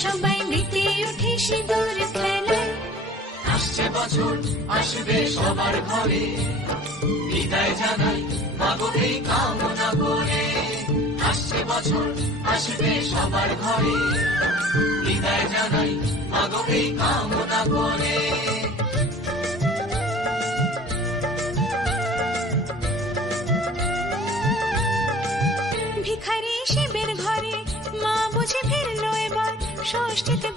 সবাই মেতে উঠে সিঁদুর খেলায়। আসছে বছর আসবে সবার ঘরে, বিদায় জানাই মাগো এই কামনা করে। আসছে বছর আসবে সবার ঘরে, বিদায় জানাই মাগো এই কামনা করে। ভিখারি শিবের ঘরে মা বুঝে ফিরলো এবার, ষষ্ঠীতে